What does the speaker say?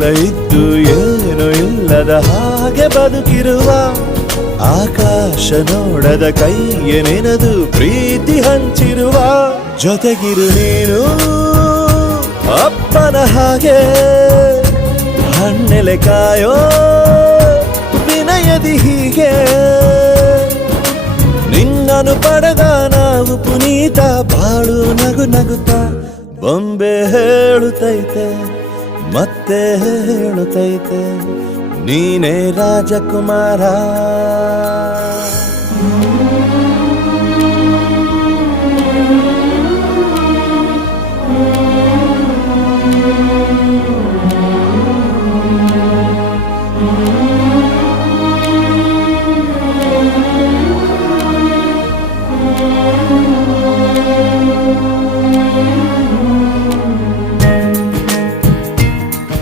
ಎಲ್ಲ ಇದ್ದು ಏನು ಇಲ್ಲದ ಹಾಗೆ ಬದುಕಿರುವ ಆಕಾಶ ನೋಡದ ಕೈಯೇ ನೆನೆದು ಪ್ರೀತಿ ಹಂಚಿರುವ ಜೊತೆಗಿರು ನೀನು ಅಪ್ಪನ ಹಾಗೆ ಹಣ್ಣೆಲೆ ಕಾಯೋ ವಿನಯದಿ ಹೀಗೆ ನಿನ್ನನು ಪಡೆದ ನಾವು ಪುನೀತ ಬಾಳು ನಗು ನಗುತ್ತಾ ಬೊಂಬೆ ಹೇಳುತ್ತೈತೆ ಮತ್ತೆ ಹೇಳುತ್ತೈತೆ ನೀನೇ ರಾಜಕುಮಾರ.